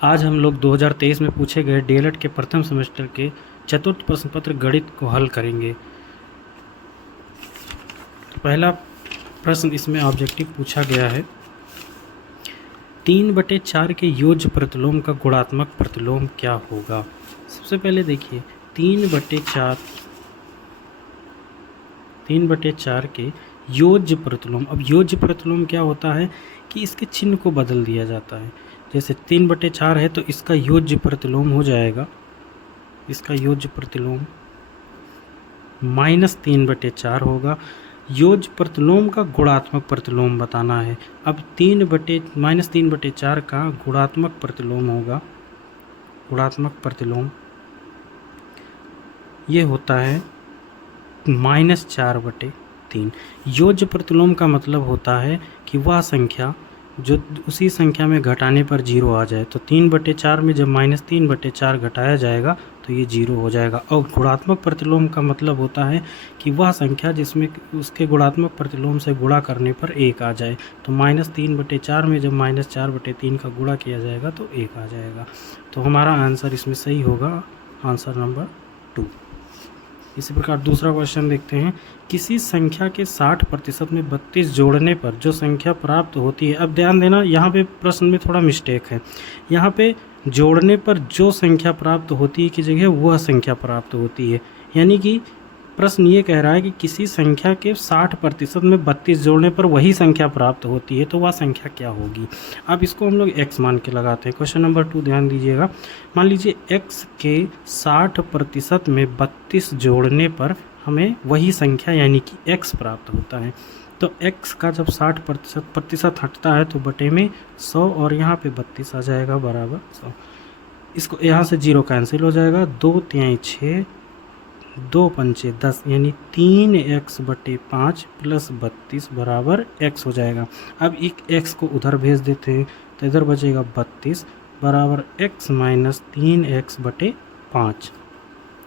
आज हम लोग 2023 में पूछे गए डीएलएड के प्रथम सेमेस्टर के चतुर्थ प्रश्न पत्र गणित को हल करेंगे। तो पहला प्रश्न इसमें ऑब्जेक्टिव पूछा गया है, 3/4 के योज्य प्रतिलोम का गुणात्मक प्रतिलोम क्या होगा। सबसे पहले देखिए 3/4 के योज्य प्रतिलोम। अब योज्य प्रतिलोम क्या होता है कि इसके चिन्ह को बदल दिया जाता है। जैसे 3/4 है तो इसका योज्य प्रतिलोम हो जाएगा, इसका योज्य प्रतिलोम -3/4 होगा। योज्य प्रतिलोम का गुणात्मक प्रतिलोम बताना है। अब -3/4 का गुणात्मक प्रतिलोम होगा, गुणात्मक प्रतिलोम ये होता है -4/3। योज्य प्रतिलोम का मतलब होता है कि वह संख्या जो उसी संख्या में घटाने पर 0 आ जाए। तो 3/4 में जब -3/4 घटाया जाएगा तो ये 0 हो जाएगा। और गुणात्मक प्रतिलोम का मतलब होता है कि वह संख्या जिसमें उसके गुणात्मक प्रतिलोम से गुणा करने पर 1 आ जाए। तो -3/4 में जब -4/3 का गुणा किया जाएगा तो 1 आ जाएगा। तो हमारा आंसर इसमें सही होगा, आंसर नंबर 2। इसी प्रकार दूसरा क्वेश्चन देखते हैं, किसी संख्या के 60% में 32 जोड़ने पर जो संख्या प्राप्त होती है। अब ध्यान देना, यहाँ पे प्रश्न में थोड़ा मिस्टेक है। यहाँ पे जोड़ने पर जो संख्या प्राप्त होती है की जगह वह संख्या प्राप्त होती है। यानी कि प्रश्न ये कह रहा है कि किसी संख्या के 60% में 32 जोड़ने पर वही संख्या प्राप्त होती है, तो वह संख्या क्या होगी। अब इसको हम लोग x मान के लगाते हैं। क्वेश्चन नंबर 2 ध्यान दीजिएगा। मान लीजिए x के 60% में 32 जोड़ने पर हमें वही संख्या यानी कि x प्राप्त होता है। तो x का जब 60% हटता है तो बटे में 100 और यहाँ पे 32 आ जाएगा बराबर 100। इसको यहाँ से 0 कैंसिल हो जाएगा, 2 तिहाई 6, 2 पंचे 10 यानी 3x/5 + 32 बराबर x हो जाएगा। अब एक x को उधर भेज देते हैं तो इधर बचेगा 32 बराबर x - 3x/5।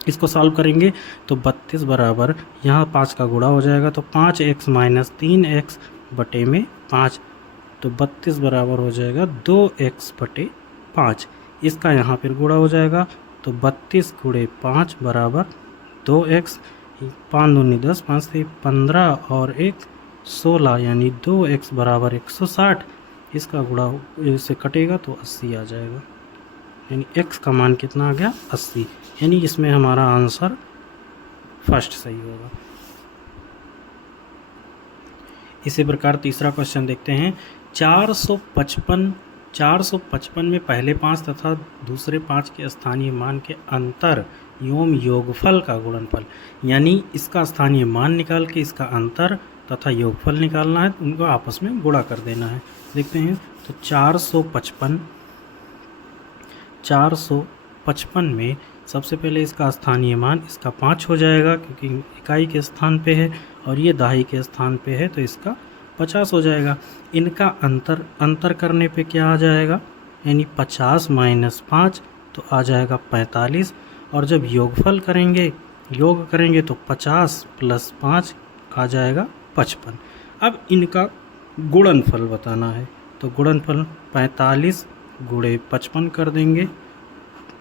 इसको सॉल्व करेंगे तो 32 बराबर यहाँ 5 का गुणा हो जाएगा तो 5x - 3x बटे में 5, तो 32 बराबर हो जाएगा 2x/5। इसका यहाँ फिर गुणा हो जाएगा तो 32 × 5 बराबर 2x, 5 दूनी 10, 5 से 15 और 1 16 यानी 2x बराबर 160। इसका गुणा इससे कटेगा तो 80 आ जाएगा, यानी x का मान कितना आ गया 80। यानी इसमें हमारा आंसर फर्स्ट सही होगा। इसी प्रकार तीसरा क्वेश्चन देखते हैं, 455 में पहले 5 तथा दूसरे 5 के स्थानीय मान के अंतर एवं योगफल का गुणनफल। यानी इसका स्थानीय मान निकाल के इसका अंतर तथा योगफल निकालना है, उनको आपस में गुणा कर देना है। देखते हैं तो 455 में सबसे पहले इसका स्थानीय मान इसका 5 हो जाएगा क्योंकि इकाई के स्थान पे है और ये दहाई के स्थान पे है तो इसका 50 हो जाएगा। इनका अंतर करने पे क्या आ जाएगा, यानी 50 - 5 तो आ जाएगा 45। और जब योग करेंगे तो 50 + 5 आ जाएगा 55। अब इनका गुणनफल बताना है तो गुणनफल 45 × 55 कर देंगे।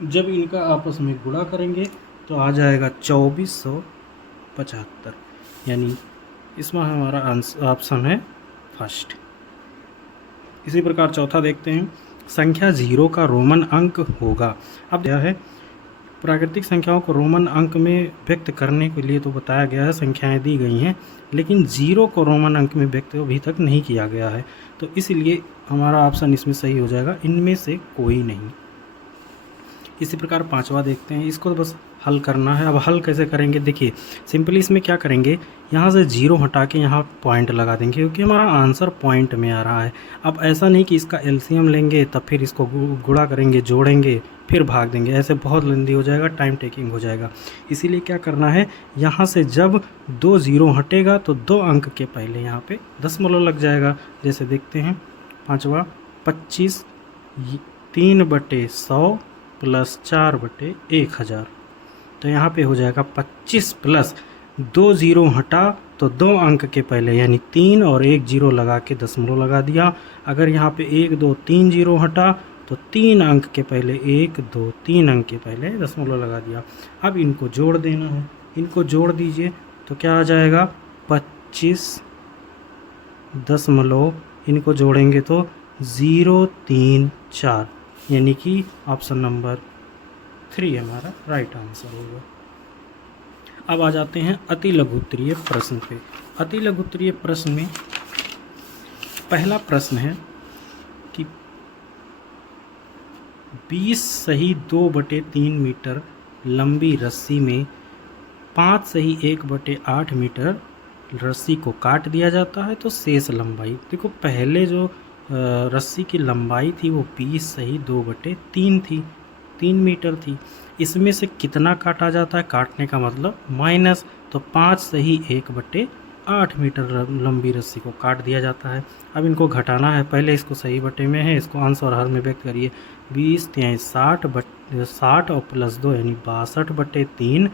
जब इनका आपस में गुणा करेंगे तो आ जाएगा 2475, यानी इसमें हमारा आंसर ऑप्शन है फर्स्ट। इसी प्रकार चौथा देखते हैं, संख्या 0 का रोमन अंक होगा। अब क्या है, प्राकृतिक संख्याओं को रोमन अंक में व्यक्त करने के लिए तो बताया गया है, संख्याएं दी गई हैं, लेकिन 0 को रोमन अंक में व्यक्त अभी तक नहीं किया गया है। तो इसलिए हमारा ऑप्शन इसमें सही हो जाएगा, इनमें से कोई नहीं। इसी प्रकार पांचवा देखते हैं, इसको बस हल करना है। अब हल कैसे करेंगे, देखिए सिंपली इसमें क्या करेंगे, यहाँ से 0 हटा के यहाँ पॉइंट लगा देंगे क्योंकि हमारा आंसर पॉइंट में आ रहा है। अब ऐसा नहीं कि इसका एलसीएम लेंगे तब फिर इसको गुणा करेंगे, जोड़ेंगे, फिर भाग देंगे, ऐसे बहुत लंबी हो जाएगा, टाइम टेकिंग हो जाएगा। इसीलिए क्या करना है, यहाँ से जब 2 0 हटेगा तो 2 अंक के पहले यहाँ पे दशमलव लग जाएगा। जैसे देखते हैं पाँचवा, 25 3/100 + 4/1000, तो यहाँ पे हो जाएगा 25 प्लस 2 0 हटा तो 2 अंक के पहले यानी 3 और 1 0 लगा के दशमलव लगा दिया। अगर यहाँ पे 1 2 3 0 हटा तो 3 अंक के पहले 1 2 3 अंक के पहले दशमलव लगा दिया। अब इनको जोड़ देना है, इनको जोड़ दीजिए तो क्या आ जाएगा 25 दशमलव, इनको जोड़ेंगे तो 034, यानी कि ऑप्शन नंबर 3 हमारा राइट आंसर होगा। अब आ जाते हैं अति लघुत्तरीय प्रश्न पे। अति लघुत्तरीय प्रश्न में पहला प्रश्न है कि 20 सही 2/3 मीटर लंबी रस्सी में 5 सही 1/8 मीटर रस्सी को काट दिया जाता है तो शेष लंबाई, देखो पहले जो रस्सी की लंबाई थी वो 20 सही 2/3 थी, 3 मीटर थी। इसमें से कितना काटा जाता है, काटने का मतलब माइनस, तो 5 सही 1/8 मीटर लंबी रस्सी को काट दिया जाता है। अब इनको घटाना है, पहले इसको सही बटे में है, इसको अंश और हर में व्यक्त करिए। 20 × 60 और प्लस 2 यानी 62/3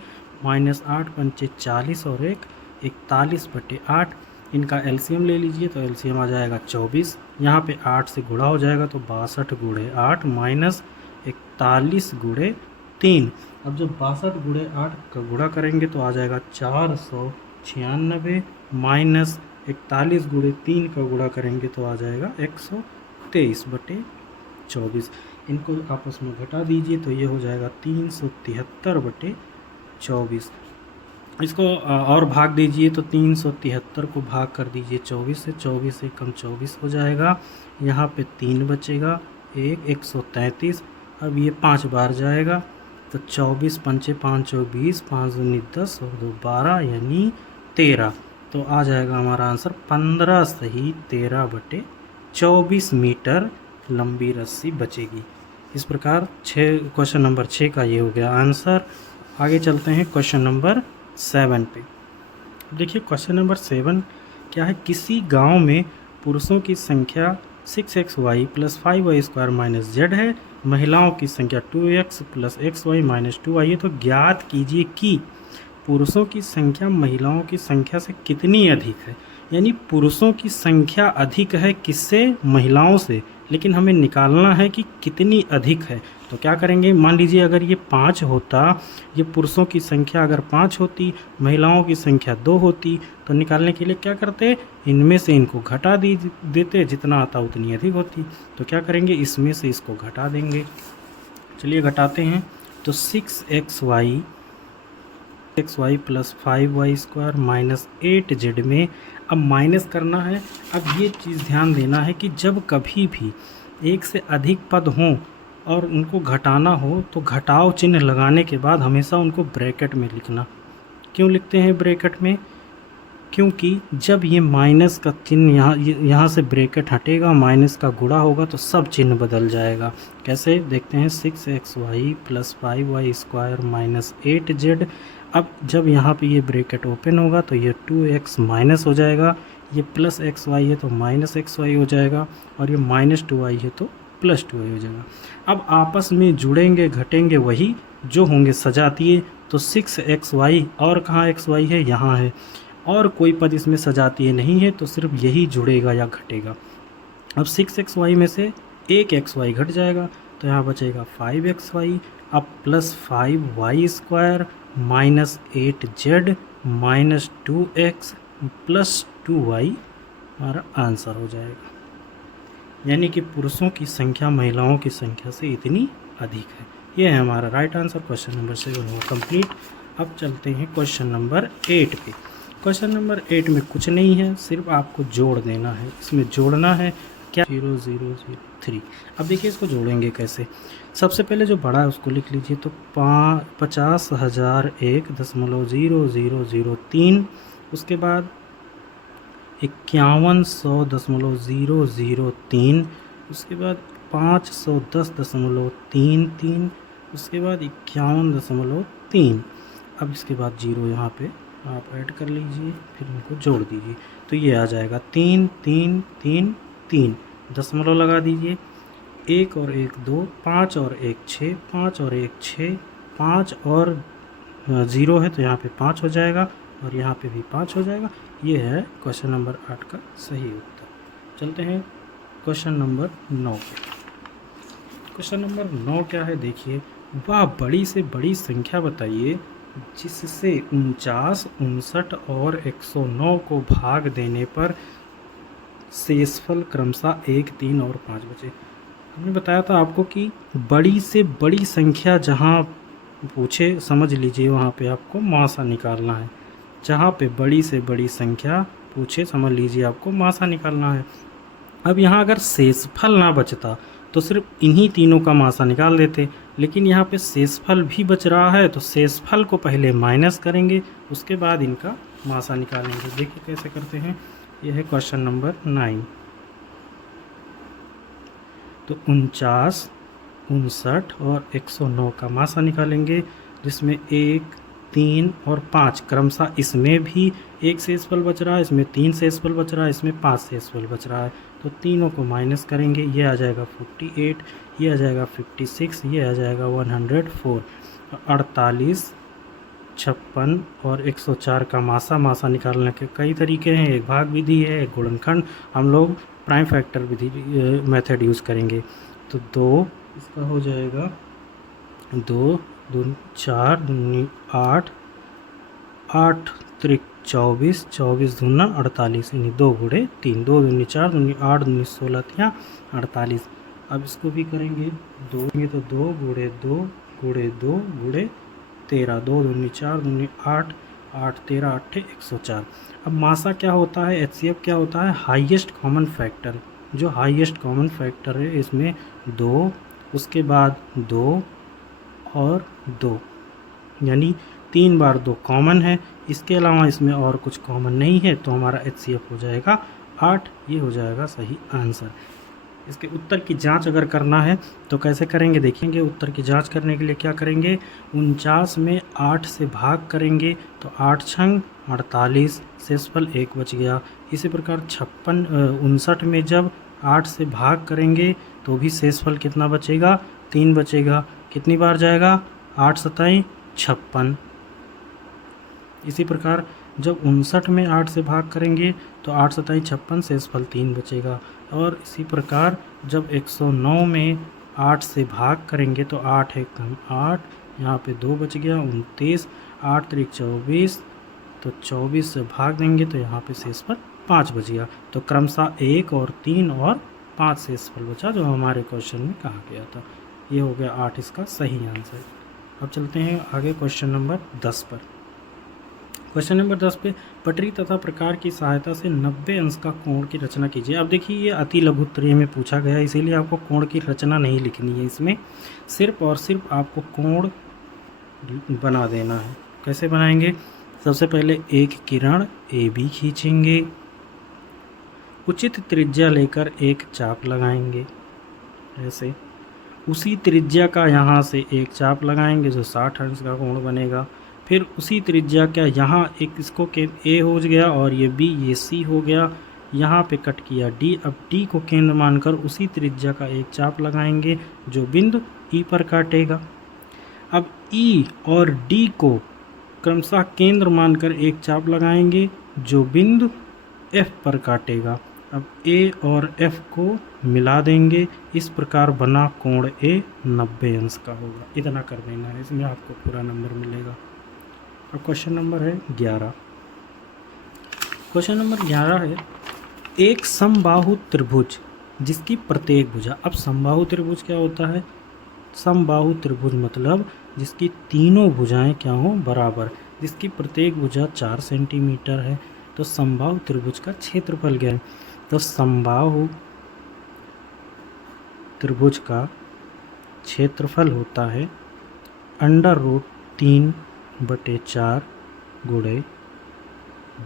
माइनस 8 × 40 और 1 41/8। इनका एलसीएम ले लीजिए तो एलसीएम आ जाएगा 24, यहाँ पे 8 से गुणा हो जाएगा तो 62 × 8 माइनस 41 × 3। अब जब 62 × 8 का गुणा करेंगे तो आ जाएगा 496 माइनस 41 × 3 का गुणा करेंगे तो आ जाएगा 123/24। इनको आपस में घटा दीजिए तो ये हो जाएगा 373/24। इसको और भाग दीजिए तो 373 को भाग कर दीजिए 24 से, 24 से कम 24 हो जाएगा, यहाँ पे 3 बचेगा, 133। अब ये 5 बार जाएगा तो 24 पंचे 5 और 20, 5 दूनी 10 और 2 12 यानी 13। तो आ जाएगा हमारा आंसर 15 सही 13/24 मीटर लंबी रस्सी बचेगी। इस प्रकार क्वेश्चन नंबर 6 का ये हो गया आंसर। आगे चलते हैं क्वेश्चन नंबर 7 पे। देखिए क्वेश्चन नंबर 7 क्या है, किसी गांव में पुरुषों की संख्या 6xy + 5y² - z है, महिलाओं की संख्या 2x + xy - 2y है। तो ज्ञात कीजिए कि पुरुषों की संख्या महिलाओं की संख्या से कितनी अधिक है। यानी पुरुषों की संख्या अधिक है किससे, महिलाओं से, लेकिन हमें निकालना है कि कितनी अधिक है। तो क्या करेंगे, मान लीजिए अगर ये 5 होता, ये पुरुषों की संख्या अगर 5 होती, महिलाओं की संख्या 2 होती, तो निकालने के लिए क्या करते, इनमें से इनको घटा देते, जितना आता उतनी अधिक होती। तो क्या करेंगे, इसमें से इसको घटा देंगे। चलिए घटाते हैं तो 6xy + 5y² - 8z में अब माइनस करना है। अब ये चीज़ ध्यान देना है कि जब कभी भी एक से अधिक पद हों और उनको घटाना हो तो घटाव चिन्ह लगाने के बाद हमेशा उनको ब्रैकेट में लिखना। क्यों लिखते हैं ब्रैकेट में, क्योंकि जब ये माइनस का चिन्ह यहाँ से ब्रैकेट हटेगा, माइनस का गुणा होगा तो सब चिन्ह बदल जाएगा। कैसे देखते हैं, 6xy + 5y² - 8z। अब जब यहाँ पे ये ब्रैकेट ओपन होगा तो ये 2x माइनस हो जाएगा, ये +xy है तो -xy हो जाएगा, और ये -2y है तो +2y हो जाएगा। अब आपस में जुड़ेंगे घटेंगे वही जो होंगे सजातीय। तो 6xy और कहाँ xy है, यहाँ है, और कोई पद इसमें सजातीय नहीं है, तो सिर्फ यही जुड़ेगा या घटेगा। अब 6xy में से एक xy घट जाएगा तो यहाँ बचेगा 5xy। अब +5y² - 8z - 2x + 2y हमारा आंसर हो जाएगा। यानी कि पुरुषों की संख्या महिलाओं की संख्या से इतनी अधिक है। ये है हमारा राइट आंसर। क्वेश्चन नंबर 7 हुआ कंप्लीट। अब चलते हैं क्वेश्चन नंबर 8 पे। क्वेश्चन नंबर 8 में कुछ नहीं है, सिर्फ आपको जोड़ देना है। इसमें जोड़ना है क्या, 0003। अब देखिए इसको जोड़ेंगे कैसे। सबसे पहले जो बड़ा है उसको लिख लीजिए, तो 50,001.0003, उसके बाद 5100.003, उसके बाद 510.33, उसके बाद 51.3। अब इसके बाद 0 यहाँ पे आप ऐड कर लीजिए, फिर इनको जोड़ दीजिए तो ये आ जाएगा 3 3 3 3। दशमलव लगा दीजिए, 1 और 1 2, 5 और 1 6, 5 और 1 6, 5 और 0 है तो यहाँ पे 5 हो जाएगा, और यहाँ पे भी 5 हो जाएगा। ये है क्वेश्चन नंबर 8 का सही उत्तर। चलते हैं क्वेश्चन नंबर 9 पे। क्वेश्चन नंबर 9 क्या है देखिए, वह बड़ी से बड़ी संख्या बताइए जिससे 49, 59 और 109 को भाग देने पर शेषफल क्रमशः 1, 3 और 5 बचे। हमने बताया था आपको कि बड़ी से बड़ी संख्या जहाँ पूछे समझ लीजिए वहाँ पे आपको मासा निकालना है। जहाँ पे बड़ी से बड़ी संख्या पूछे समझ लीजिए आपको मासा निकालना है। अब यहाँ अगर शेषफल ना बचता तो सिर्फ इन्हीं तीनों का मासा निकाल देते, लेकिन यहाँ पे शेषफल भी बच रहा है तो शेषफल को पहले माइनस करेंगे, उसके बाद इनका मासा निकालेंगे। देखिए कैसे करते हैं, यह है क्वेश्चन नंबर 9। तो 49, 59 और 109 का मासा निकालेंगे, जिसमें 1, 3 और 5 क्रमशः इसमें भी एक शेषफल बच रहा है, इसमें 3 शेषफल बच रहा है, इसमें 5 शेषफल बच रहा है। तो तीनों को माइनस करेंगे, ये आ जाएगा 48, ये आ जाएगा 56, ये आ जाएगा 104। 48, 56 और 104 का मासा निकालने के कई तरीके हैं। एक भाग विधि है, एक गुणनखंड। हम लोग प्राइम फैक्टर विधि मेथड यूज़ करेंगे। तो 2 इसका हो जाएगा 2 दूनी 4 दूनी 8, 8 त्रिक 24, 24 दूना 48, यानी 2 गुणे 3, 2 दूनी 4 दूनी 8 दूनी 16 या 48। अब इसको भी करेंगे, 2 तो 2 गुणे 2 गुणे 2 गुणे 13, 2 दूनी 4 दूनी 8, 8 13 8 104। अब मासा क्या होता है, HCF क्या होता है, हाईएस्ट कॉमन फैक्टर। जो हाईएस्ट कॉमन फैक्टर है इसमें 2, उसके बाद 2 और 2, यानी 3 बार 2 कॉमन है, इसके अलावा इसमें और कुछ कॉमन नहीं है, तो हमारा HCF हो जाएगा 8। ये हो जाएगा सही आंसर। इसके उत्तर की जांच अगर करना है तो कैसे करेंगे देखेंगे। उत्तर की जांच करने के लिए क्या करेंगे, 49 में 8 से भाग करेंगे तो 8 छंग 48, शेषफल 1 बच गया। इसी प्रकार 59 में जब 8 से भाग करेंगे तो भी शेषफल कितना बचेगा, 3 बचेगा। कितनी बार जाएगा, 8 सताई 56। इसी प्रकार जब 59 में 8 से भाग करेंगे तो 8 सताई 56, शेषफल 3 बचेगा। और इसी प्रकार जब 109 में 8 से भाग करेंगे तो 8 एक कम 8, यहाँ पे 2 बच गया 29, 8 त्रिक 24, तो 24 से भाग देंगे तो यहाँ पे शेषफल 5 बच गया। तो क्रमशः 1 और 3 और 5 शेषफल बचा जो हमारे क्वेश्चन में कहा गया था। ये हो गया 8 इसका सही आंसर। अब चलते हैं आगे क्वेश्चन नंबर 10 पर। क्वेश्चन नंबर 10 पे पटरी तथा प्रकार की सहायता से 90 अंश का कोण की रचना कीजिए। अब देखिए ये अति लघुत्तरीय में पूछा गया है, इसीलिए आपको कोण की रचना नहीं लिखनी है, इसमें सिर्फ और सिर्फ आपको कोण बना देना है। कैसे बनाएंगे, सबसे पहले एक किरण AB खींचेंगे, उचित त्रिज्या लेकर एक चाप लगाएंगे, ऐसे उसी त्रिज्या का यहाँ से एक चाप लगाएंगे जो 60 अंश का कोण बनेगा। फिर उसी त्रिज्या का यहाँ एक इसको A हो गया और ये B, ये C हो गया, यहाँ पे कट किया D। अब D को केंद्र मानकर उसी त्रिज्या का एक चाप लगाएंगे जो बिंदु E पर काटेगा। अब E और D को क्रमशः केंद्र मानकर एक चाप लगाएंगे जो बिंदु F पर काटेगा। अब A और F को मिला देंगे, इस प्रकार बना कोण A 90 अंश का होगा। इतना कर देना है, इसमें आपको पूरा नंबर मिलेगा। अब क्वेश्चन नंबर है 11। क्वेश्चन नंबर 11 है, एक समबाहु त्रिभुज जिसकी प्रत्येक भुजा। अब समबाहु त्रिभुज क्या होता है, समबाहु त्रिभुज मतलब जिसकी तीनों भुजाएं क्या हो, बराबर, जिसकी प्रत्येक भुजा 4 सेंटीमीटर है। तो समबाहु त्रिभुज का क्षेत्रफल क्या है, तो समबाहु त्रिभुज का क्षेत्रफल होता है √3/4 गुणे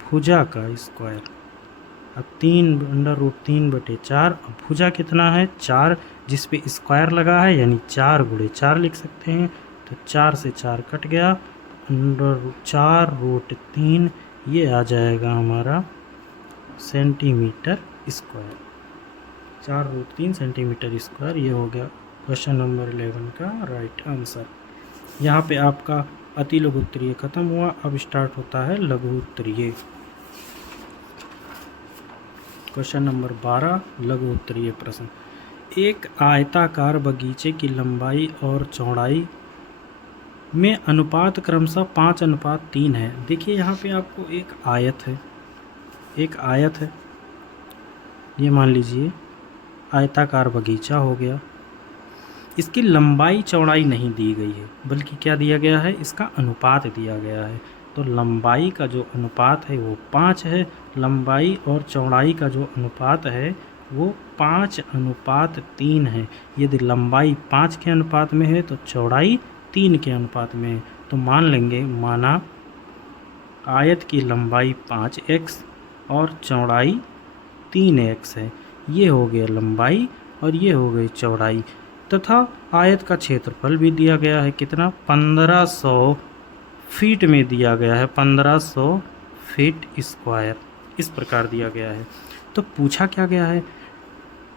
भुजा का स्क्वायर। अब 3/3/4, भुजा कितना है 4, जिस पे स्क्वायर लगा है यानी 4 गुणे 4 लिख सकते हैं। तो 4 से 4 कट गया, √4√3, ये आ जाएगा हमारा सेंटीमीटर स्क्वायर, 4√3 सेंटीमीटर स्क्वायर। ये हो गया क्वेश्चन नंबर 11 का राइट आंसर। यहाँ पे आपका अति लघु उत्तरीय खत्म हुआ, अब स्टार्ट होता है लघु उत्तरीय। क्वेश्चन नंबर 12 लघु उत्तरीय प्रश्न। एक आयताकार बगीचे की लंबाई और चौड़ाई में अनुपात क्रमशः 5:3 है। देखिए यहाँ पे आपको एक आयत है, ये मान लीजिए आयताकार बगीचा हो गया। इसकी लंबाई चौड़ाई नहीं दी गई है, बल्कि क्या दिया गया है, इसका अनुपात दिया गया है। तो लंबाई का जो अनुपात है वो 5 है, लंबाई और चौड़ाई का जो अनुपात है वो 5:3 है। यदि लंबाई 5 के अनुपात में है तो चौड़ाई 3 के अनुपात में है। तो मान लेंगे, माना आयत की लंबाई 5x और चौड़ाई 3x है। ये हो गया लंबाई और ये हो गई चौड़ाई, तथा आयत का क्षेत्रफल भी दिया गया है। कितना? 1500 फीट में दिया गया है, 1500 फीट स्क्वायर, इस प्रकार दिया गया है। तो पूछा क्या गया है,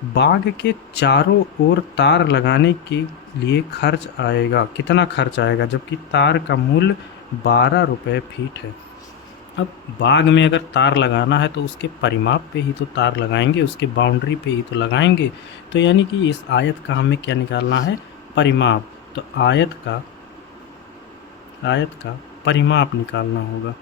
बाग के चारों ओर तार लगाने के लिए खर्च आएगा, कितना खर्च आएगा, जबकि तार का मूल्य 12 रुपये फीट है। अब बाग में अगर तार लगाना है तो उसके परिमाप पे ही तो तार लगाएंगे, उसके बाउंड्री पे ही तो लगाएंगे। तो यानी कि इस आयत का हमें क्या निकालना है, परिमाप। तो आयत का परिमाप निकालना होगा।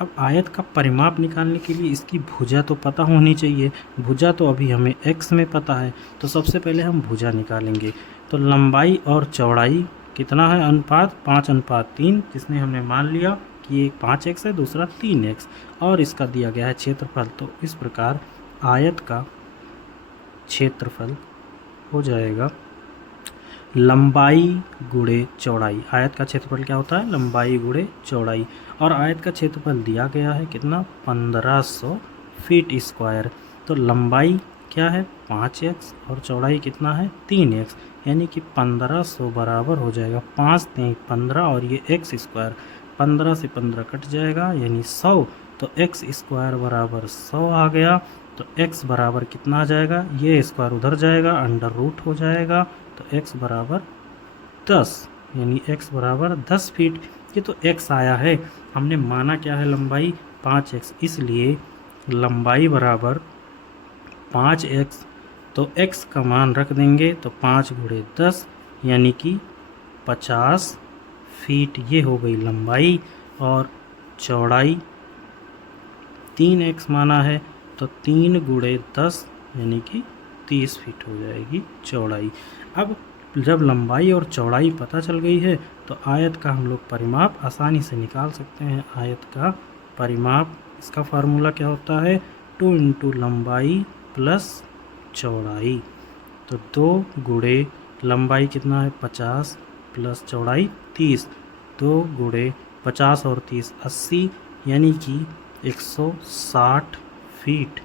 अब आयत का परिमाप निकालने के लिए इसकी भुजा तो पता होनी चाहिए। भुजा तो अभी हमें x में पता है, तो सबसे पहले हम भुजा निकालेंगे। तो लंबाई और चौड़ाई कितना है, अनुपात 5:3, जिसने हमने मान लिया कि एक 5x है, दूसरा 3x, और इसका दिया गया है क्षेत्रफल। तो इस प्रकार आयत का क्षेत्रफल हो जाएगा लंबाई गुणे चौड़ाई। आयत का क्षेत्रफल क्या होता है, लंबाई गुणे चौड़ाई। और आयत का क्षेत्रफल दिया गया है कितना, 1500 फीट स्क्वायर। तो लंबाई क्या है, 5x, और चौड़ाई कितना है, 3x, यानी कि 1500 बराबर हो जाएगा 5 3 15, और ये x स्क्वायर, 15 से 15 कट जाएगा यानी 100। तो x स्क्वायर बराबर 100 आ गया। तो x बराबर कितना आ जाएगा, ये स्क्वायर उधर जाएगा, अंडर रूट हो जाएगा। तो x बराबर 10, यानी x बराबर 10 फीट। ये तो x आया है, हमने माना क्या है, लंबाई 5x, इसलिए लंबाई बराबर 5x। तो x का मान रख देंगे, तो 5 गुणे 10 यानी कि 50 फीट, ये हो गई लंबाई। और चौड़ाई 3x माना है, तो 3 गुणे 10 यानी कि 30 फीट हो जाएगी चौड़ाई। अब जब लंबाई और चौड़ाई पता चल गई है तो आयत का हम लोग परिमाप आसानी से निकाल सकते हैं। आयत का परिमाप, इसका फार्मूला क्या होता है, 2 इंटू लंबाई प्लस चौड़ाई। तो 2 गुणे लंबाई कितना है, 50, प्लस चौड़ाई 30, 2 गुणे 50 और 30 80, यानी कि 160 फीट,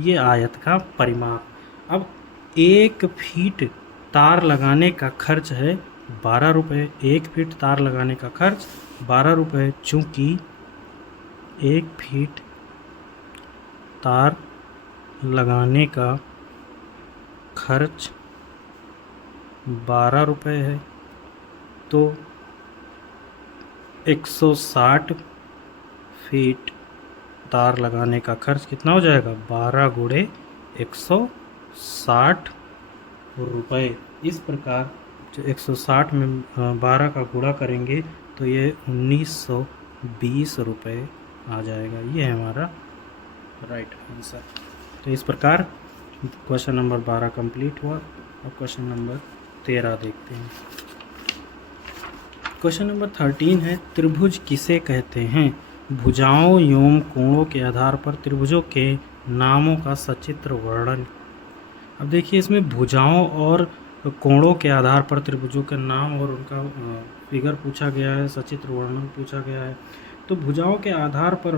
ये आयत का परिमाप। अब 1 फीट तार लगाने का खर्च है 12 रुपये। 1 फीट तार लगाने का खर्च 12 रुपये, चूँकि 1 फीट तार लगाने का खर्च 12 रुपये है, तो 160 फीट तार लगाने का खर्च कितना हो जाएगा, 12 गुणे 160 रुपये। इस प्रकार जो 160 में 12 का गुणा करेंगे तो ये 1920 रुपये आ जाएगा। ये है हमारा राइट आंसर। तो इस प्रकार क्वेश्चन नंबर 12 कंप्लीट हुआ। अब क्वेश्चन नंबर 13 देखते हैं। क्वेश्चन नंबर 13 है, त्रिभुज किसे कहते हैं? भुजाओं एवं कोणों के आधार पर त्रिभुजों के नामों का सचित्र वर्णन। अब देखिए, इसमें भुजाओं और कोणों के आधार पर त्रिभुजों के नाम और उनका फिगर पूछा गया है, सचित्र वर्णन पूछा गया है। तो भुजाओं के आधार पर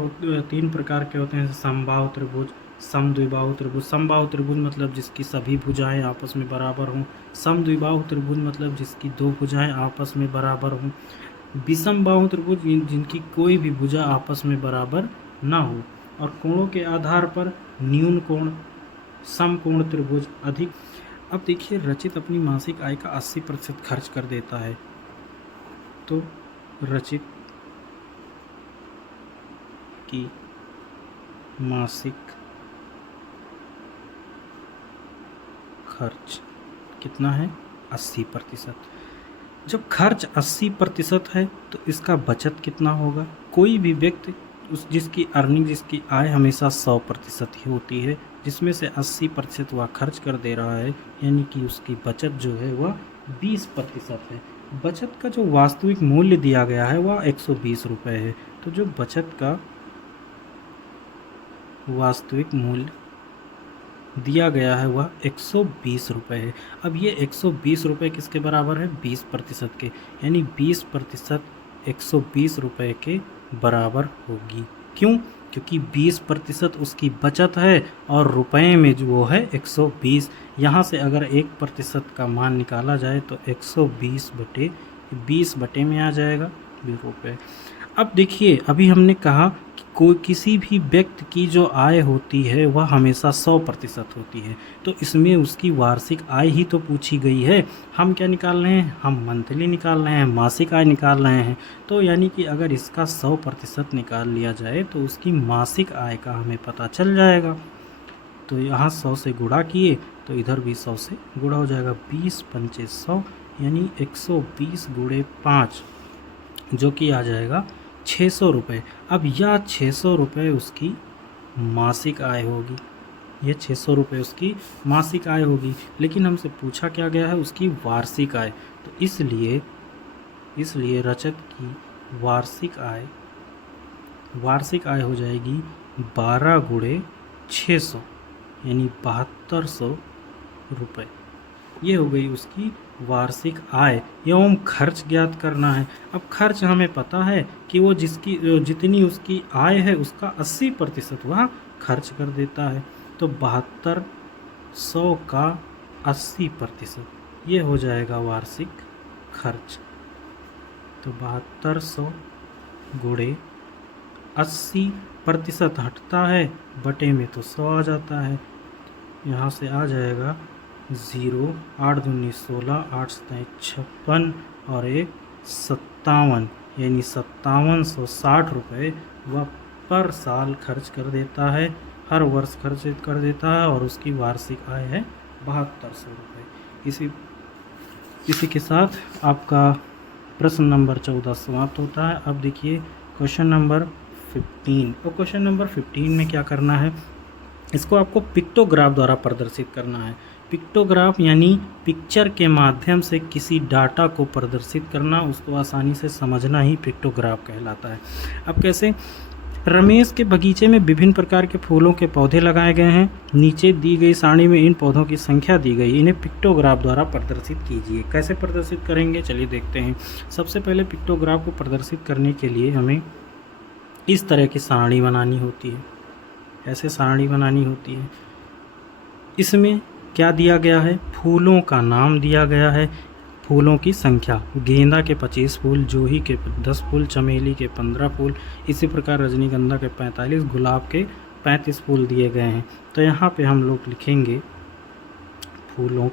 3 प्रकार के होते हैं, समबाहु त्रिभुज, समद्विबाहु त्रिभुज। समबाहु त्रिभुज मतलब जिसकी सभी भुजाएं आपस में बराबर हों। समद्विबाहु त्रिभुज मतलब जिसकी 2 भुजाएं आपस में बराबर हों। विषम बाहु त्रिभुज जिनकी कोई भी भुजा आपस में बराबर ना हो। और कोणों के आधार पर न्यून कोण, समकोण त्रिभुज, अधिक। अब देखिए, रचित अपनी मासिक आय का 80% खर्च कर देता है, तो रचित की मासिक खर्च कितना है 80%। जब खर्च 80% है तो इसका बचत कितना होगा। कोई भी व्यक्ति जिसकी अर्निंग जिसकी आय हमेशा 100% ही होती है, जिसमें से 80% वह खर्च कर दे रहा है, यानी कि उसकी बचत जो है वह 20% है। बचत का जो वास्तविक मूल्य दिया गया है वह 120 रुपये है। तो जो बचत का वास्तविक मूल्य दिया गया है वह 120 रुपये है। अब ये 120 रुपये किसके बराबर है 20% के, यानी 20% 120 रुपये के बराबर होगी। क्यों? क्योंकि 20% उसकी बचत है और रुपए में जो वो है 120। यहाँ से अगर 1% का मान निकाला जाए तो 120 बटे 20 बटे में आ जाएगा 20 रुपये। अब देखिए, अभी हमने कहा कि कोई किसी भी व्यक्ति की जो आय होती है वह हमेशा 100% होती है, तो इसमें उसकी वार्षिक आय ही तो पूछी गई है। हम क्या निकाल रहे हैं, हम मंथली निकाल रहे हैं, मासिक आय निकाल रहे हैं। तो यानी कि अगर इसका 100% निकाल लिया जाए तो उसकी मासिक आय का हमें पता चल जाएगा। तो यहाँ 100 से गुणा किए तो इधर भी 100 से गुणा हो जाएगा। 20 पंचे 100 यानी 120 गुणे 5 जो कि आ जाएगा 600 रुपये। अब यह 600 रुपये उसकी मासिक आय होगी, ये 600 रुपये उसकी मासिक आय होगी। लेकिन हमसे पूछा क्या गया है उसकी वार्षिक आय, तो इसलिए रजत की वार्षिक आय हो जाएगी 12 गुणे 600 यानी 7200 रुपये। ये हो गई उसकी वार्षिक आय एवं खर्च ज्ञात करना है। अब खर्च हमें पता है कि वो जितनी उसकी आय है उसका 80% वह खर्च कर देता है। तो 7200 का 80% ये हो जाएगा वार्षिक खर्च। तो 7200 गुणे 80% हटता है, बटे में तो 100 आ जाता है। यहाँ से आ जाएगा 0, 8 दूनी 16, 8 सताई 56 और 1 57, यानी 5760 रुपये वह पर साल खर्च कर देता है, हर वर्ष खर्च कर देता है और उसकी वार्षिक आय है 7200 रुपये। इसी के साथ आपका प्रश्न नंबर 14 समाप्त होता है। अब देखिए क्वेश्चन नंबर 15। और क्वेश्चन नंबर 15 में क्या करना है, इसको आपको पिक्टोग्राफ द्वारा प्रदर्शित करना है। पिक्टोग्राफ यानी पिक्चर के माध्यम से किसी डाटा को प्रदर्शित करना, उसको आसानी से समझना ही पिक्टोग्राफ कहलाता है। अब कैसे, रमेश के बगीचे में विभिन्न प्रकार के फूलों के पौधे लगाए गए हैं। नीचे दी गई सारणी में इन पौधों की संख्या दी गई, इन्हें पिक्टोग्राफ द्वारा प्रदर्शित कीजिए। कैसे प्रदर्शित करेंगे, चलिए देखते हैं। सबसे पहले पिक्टोग्राफ को प्रदर्शित करने के लिए हमें इस तरह की सारणी बनानी होती है, ऐसे सारणी बनानी होती है। इसमें क्या दिया गया है, फूलों का नाम दिया गया है, फूलों की संख्या, गेंदा के 25 फूल, जूही के 10 फूल, चमेली के 15 फूल, इसी प्रकार रजनीगंधा के 45, गुलाब के 35 फूल दिए गए हैं। तो यहाँ पे हम लोग लिखेंगे फूलों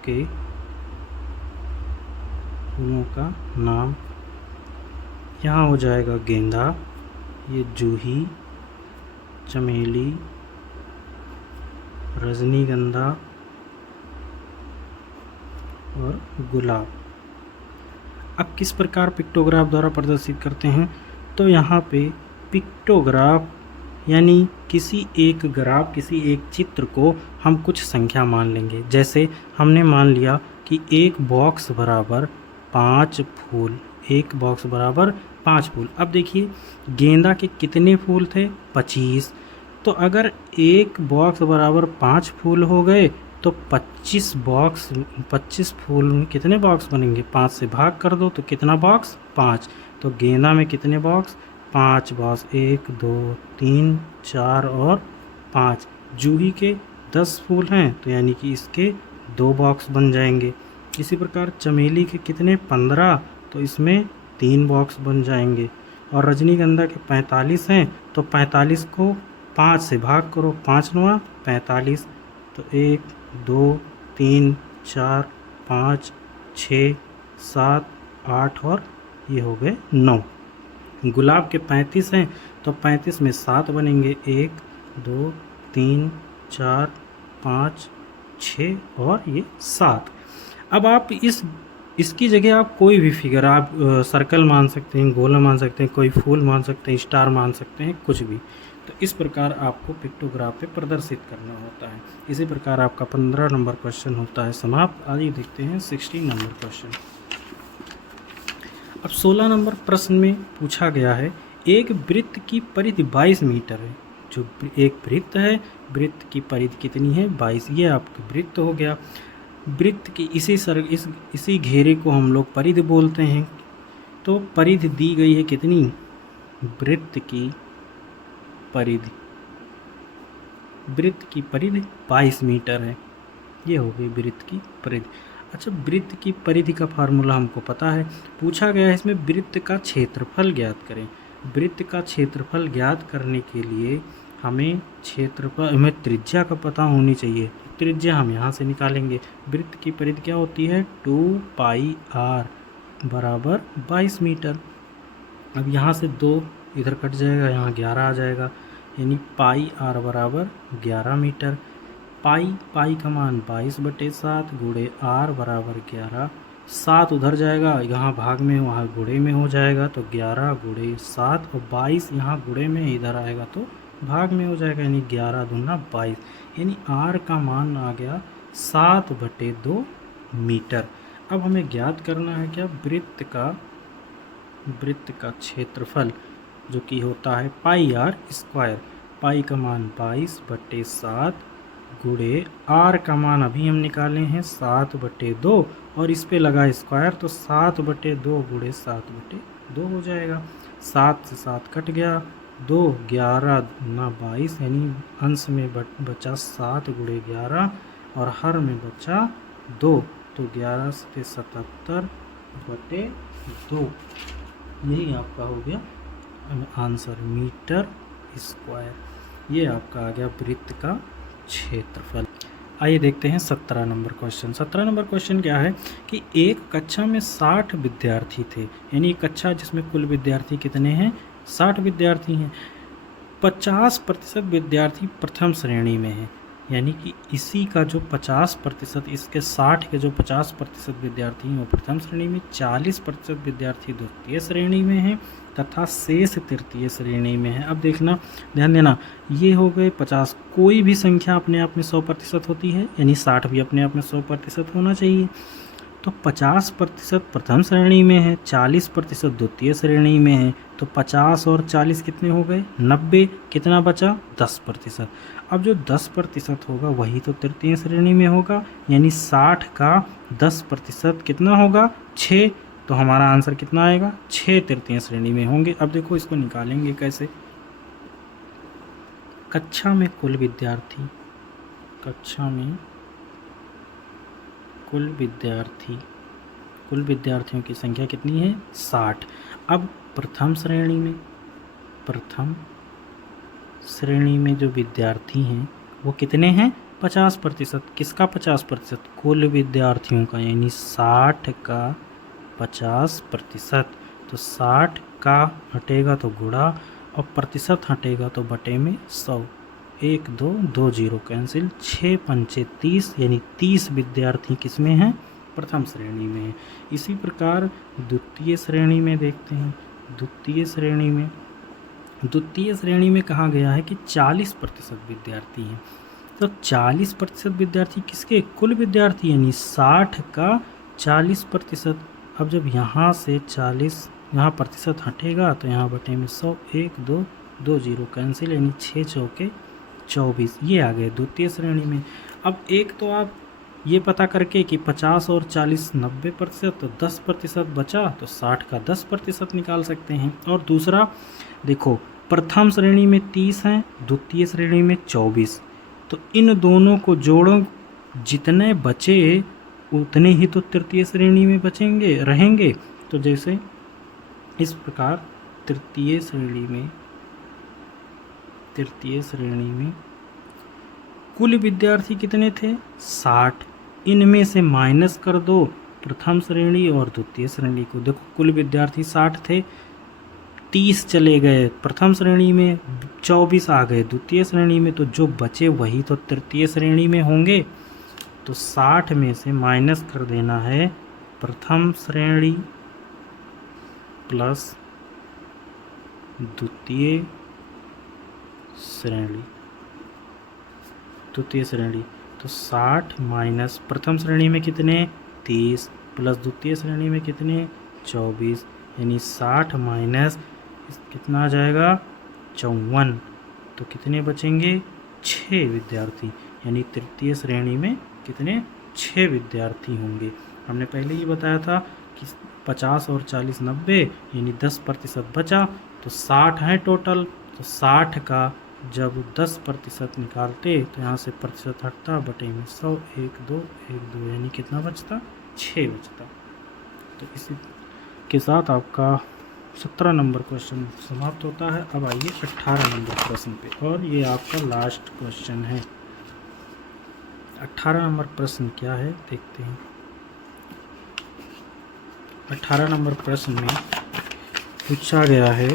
का नाम। यहाँ हो जाएगा गेंदा, ये जूही, चमेली, रजनीगंधा और गुलाब। अब किस प्रकार पिक्टोग्राफ द्वारा प्रदर्शित करते हैं, तो यहाँ पे पिक्टोग्राफ यानी किसी एक ग्राफ, किसी एक चित्र को हम कुछ संख्या मान लेंगे। जैसे हमने मान लिया कि एक बॉक्स बराबर 5 फूल, एक बॉक्स बराबर 5 फूल। अब देखिए गेंदा के कितने फूल थे, 25। तो अगर एक बॉक्स बराबर 5 फूल हो गए तो 25 फूल में कितने बॉक्स बनेंगे, 5 से भाग कर दो तो कितना बॉक्स, 5। तो गेंदा में कितने बॉक्स, 5 बॉक्स, 1 2 3 4 और 5। जूही के 10 फूल हैं तो यानी कि इसके 2 बॉक्स बन जाएंगे। इसी प्रकार चमेली के कितने, 15, तो इसमें 3 बॉक्स बन जाएंगे। और रजनीगंधा के 45 हैं तो 45 को 5 से भाग करो, 5 9 45, तो 1 2 3 4 5 6 7 8 और ये हो गए 9। गुलाब के 35 हैं तो 35 में 7 बनेंगे, 1 2 3 4 5 6 और ये 7। अब आप इसकी जगह आप कोई भी फिगर आप सर्कल मान सकते हैं, गोला मान सकते हैं, कोई फूल मान सकते हैं, स्टार मान सकते हैं, कुछ भी। तो इस प्रकार आपको पिक्टोग्राफ पे प्रदर्शित करना होता है। इसी प्रकार आपका 15 नंबर क्वेश्चन होता है समाप्त। आइए देखते हैं 16 नंबर क्वेश्चन। अब 16 नंबर प्रश्न में पूछा गया है, एक वृत्त की परिधि 22 मीटर है। जो एक वृत्त है, वृत्त की परिधि कितनी है? 22। ये आपका वृत्त हो गया। वृत्त की इसी घेरे को हम लोग परिधि बोलते हैं। तो परिधि दी गई है कितनी? वृत्त की परिधि 22 मीटर है। ये हो गई वृत्त की परिधि। अच्छा, वृत्त की परिधि का फार्मूला हमको पता है। पूछा गया है इसमें वृत्त का क्षेत्रफल ज्ञात करें। वृत्त का क्षेत्रफल ज्ञात करने के लिए हमें त्रिज्या का पता होनी चाहिए। त्रिज्या हम यहाँ से निकालेंगे। वृत्त की परिधि क्या होती है? 2πr बराबर 22 मीटर। अब यहाँ से 2 इधर कट जाएगा, यहाँ 11 आ जाएगा, यानी πr बराबर 11 मीटर। पाई का मान 22/7 गुणे r बराबर 11। 7 उधर जाएगा, यहाँ भाग में वहाँ गुणे में हो जाएगा, तो 11 गुणे 7, और 22 यहाँ गुणे में इधर आएगा तो भाग में हो जाएगा, यानी 11 दूना 22, यानी r का मान आ गया 7/2 मीटर। अब हमें ज्ञात करना है क्या? वृत्त का क्षेत्रफल जो कि होता है πr²। पाई का मान 22/7 गुणे r का मान अभी हम निकाले हैं 7/2, और इस पे लगा स्क्वायर, तो 7/2 गुणे 7/2 हो जाएगा। 7 से 7 कट गया, 2 11 दूना 22, यानी अंश में बचा 7 गुणे 11 और हर में बचा 2, तो 11 से 77/2। यही आपका हो गया आंसर, मीटर स्क्वायर। ये आपका आ गया वृत्त का क्षेत्रफल। आइए देखते हैं 17 नंबर क्वेश्चन। 17 नंबर क्वेश्चन क्या है कि एक कक्षा में 60 विद्यार्थी थे, यानी कक्षा जिसमें कुल विद्यार्थी कितने हैं? 60 विद्यार्थी हैं। 50% विद्यार्थी प्रथम श्रेणी में हैं, यानी कि इसी का जो 50%, इसके 60 के जो 50% विद्यार्थी हैं वो प्रथम श्रेणी में, 40% विद्यार्थी द्वितीय श्रेणी में हैं तथा शेष तृतीय श्रेणी में है। अब देखना, ध्यान देना, ये हो गए 50। कोई भी संख्या अपने आप में 100% होती है, यानी 60 भी अपने आप में 100% होना चाहिए। तो 50% प्रथम श्रेणी में है, 40% द्वितीय श्रेणी में है, तो 50 और 40 कितने हो गए? 90। कितना बचा? 10%। अब जो 10% होगा वही तो तृतीय श्रेणी में होगा, यानी 60 का 10% कितना होगा? 6। तो हमारा आंसर कितना आएगा? 6 तृतीय श्रेणी में होंगे। अब देखो इसको निकालेंगे कैसे। कक्षा में कुल विद्यार्थियों की संख्या कितनी है? 60। अब प्रथम श्रेणी में जो विद्यार्थी हैं वो कितने हैं? 50%। किसका 50%? कुल विद्यार्थियों का, यानी 60 का 50%। तो 60 का हटेगा तो गुणा, और प्रतिशत हटेगा तो बटे में 100। 1 2 2 0 कैंसिल, 6 पंचे 30, यानी 30 विद्यार्थी किसमें हैं? प्रथम श्रेणी में है। इसी प्रकार द्वितीय श्रेणी में देखते हैं। द्वितीय श्रेणी में कहा गया है कि 40% विद्यार्थी हैं। तो 40% विद्यार्थी किसके? कुल विद्यार्थी, यानी 60 का 40%। अब जब यहाँ से 40 यहाँ प्रतिशत हटेगा तो यहाँ बटे में 100। 1 2 2 0 कैंसिल, यानी 6 चौके 24। ये आ गए द्वितीय श्रेणी में। अब एक तो आप ये पता करके कि 50 और 40 90%, तो 10% बचा, तो 60 का 10% निकाल सकते हैं। और दूसरा देखो, प्रथम श्रेणी में 30 हैं, द्वितीय श्रेणी में 24, तो इन दोनों को जोड़ो, जितने बचे उतने ही तो तृतीय श्रेणी में रहेंगे। तो जैसे इस प्रकार तृतीय श्रेणी में कुल विद्यार्थी कितने थे? 60। इनमें से माइनस कर दो प्रथम श्रेणी और द्वितीय श्रेणी को। देखो कुल विद्यार्थी 60 थे, 30 चले गए प्रथम श्रेणी में, 24 आ गए द्वितीय श्रेणी में, तो जो बचे वही तो तृतीय श्रेणी में होंगे। तो 60 में से माइनस कर देना है प्रथम श्रेणी प्लस द्वितीय श्रेणी। तो 60 माइनस प्रथम श्रेणी में कितने 30 प्लस द्वितीय श्रेणी में कितने 24, यानी 60 माइनस कितना आ जाएगा 54। तो कितने बचेंगे 6 विद्यार्थी, यानी तृतीय श्रेणी में कितने 6 विद्यार्थी होंगे। हमने पहले ही बताया था कि 50 और 40 90, यानी 10% बचा, तो 60 है टोटल। तो 60 का जब 10% निकालते तो यहाँ से प्रतिशत हटता, बटे में 100, 1 2 1 2, यानी कितना बचता 6 बचता। तो इसी के साथ आपका 17 नंबर क्वेश्चन समाप्त होता है। अब आइए 18 नंबर प्रश्न पे, और ये आपका लास्ट क्वेश्चन है। 18 नंबर प्रश्न क्या है देखते हैं। 18 नंबर प्रश्न में पूछा गया है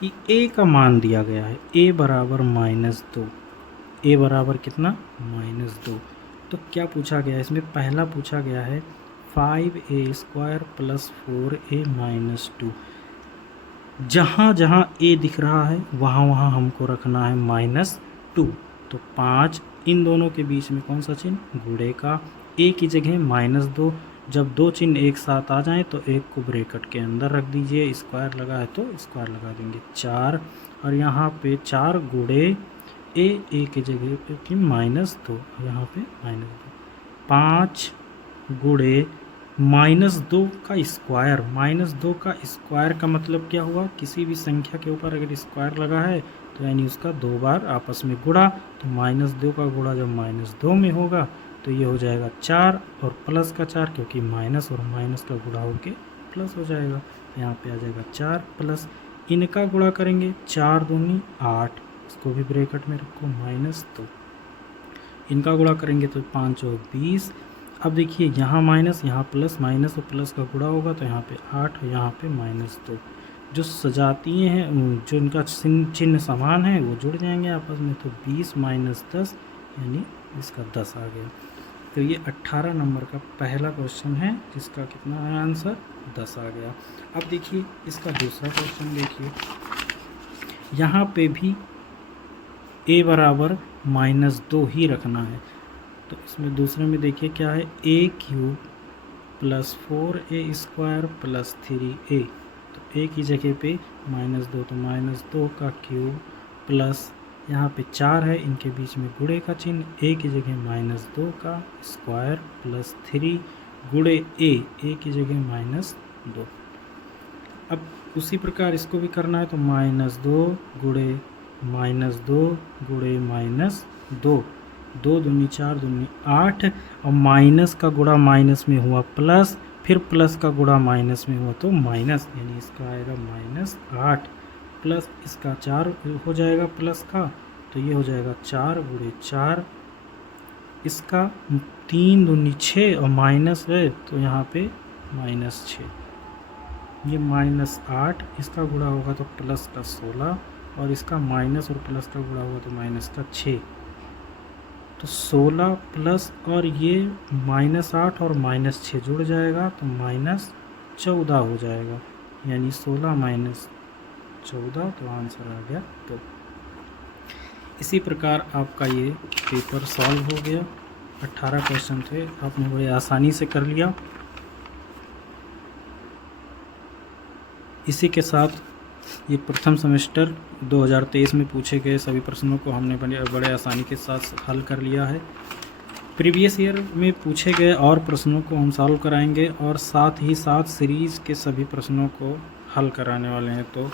कि a का मान दिया गया है, a बराबर -2। a बराबर कितना -2। तो क्या पूछा गया है इसमें, पहला पूछा गया है 5a² + 4a - 2। जहाँ जहाँ a दिख रहा है वहाँ वहाँ हमको रखना है -2। तो 5, इन दोनों के बीच में कौन सा चिन्ह गुणे का, a की जगह -2। जब दो चिन्ह एक साथ आ जाएं तो एक को ब्रैकेट के अंदर रख दीजिए, स्क्वायर लगा है तो स्क्वायर लगा देंगे 4, और यहाँ पे 4 गुणे a की जगह पे कि -2, यहाँ पे -2। 5 गुणे -2 का स्क्वायर। -2 का स्क्वायर का मतलब क्या हुआ, किसी भी संख्या के ऊपर अगर स्क्वायर लगा है तो यानी उसका 2 बार आपस में गुणा। तो -2 का गुणा जब -2 में होगा तो ये हो जाएगा 4, और प्लस का 4, क्योंकि माइनस और माइनस का गुणा होके प्लस हो जाएगा। यहाँ पे आ जाएगा 4 प्लस, इनका गुणा करेंगे 4 दूनी 8, इसको भी ब्रैकेट में रखो -2। इनका गुणा करेंगे तो 5 और 20। अब देखिए यहाँ माइनस यहाँ प्लस, माइनस और प्लस का गुणा होगा तो यहाँ पे 8 और यहाँ पे -2। जो सजातीय हैं, जो इनका चिन्ह समान है वो जुड़ जाएंगे आपस में। तो 20 - 10, यानी इसका 10 आ गया। तो ये 18 नंबर का पहला क्वेश्चन है, जिसका कितना है आंसर 10 आ गया। अब देखिए इसका दूसरा क्वेश्चन देखिए, यहाँ पे भी a बराबर -2 ही रखना है। तो इसमें दूसरे में देखिए क्या है, a³ + 4a² + 3a। तो a की जगह पे -2, तो -2 का क्यूब प्लस यहाँ पे 4 है, इनके बीच में गुणे का चिन्ह, a की जगह -2 का स्क्वायर प्लस 3 गुणे a की जगह -2। अब उसी प्रकार इसको भी करना है, तो -2 गुणे -2 गुणे -2, 2 दूनी 4 दूनी 8, और माइनस का गुणा माइनस में हुआ प्लस, फिर प्लस का गुणा माइनस में हुआ तो माइनस, यानी इसका आएगा -8 प्लस इसका 4 हो जाएगा प्लस का, तो ये हो जाएगा 4 गुणे 4, इसका 3 दूनी 6 और माइनस है तो यहाँ पे -6, ये -8, इसका गुणा होगा तो प्लस का 16, और इसका माइनस और प्लस का गुणा होगा तो माइनस का 6। तो 16 प्लस और ये -8 और -6 जुड़ जाएगा तो -14 हो जाएगा, यानी 16 - 14, तो आंसर आ गया। तो इसी प्रकार आपका ये पेपर सॉल्व हो गया। 18 क्वेश्चन थे, आपने बड़े आसानी से कर लिया। इसी के साथ ये प्रथम सेमेस्टर 2023 में पूछे गए सभी प्रश्नों को हमने बड़े आसानी के साथ हल कर लिया है। प्रीवियस ईयर में पूछे गए और प्रश्नों को हम सॉल्व कराएंगे, और साथ ही साथ सीरीज़ के सभी प्रश्नों को हल कराने वाले हैं। तो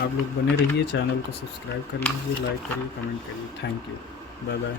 आप लोग बने रहिए, चैनल को सब्सक्राइब कर लीजिए, लाइक करिए, कमेंट करिए। Thank you, bye bye.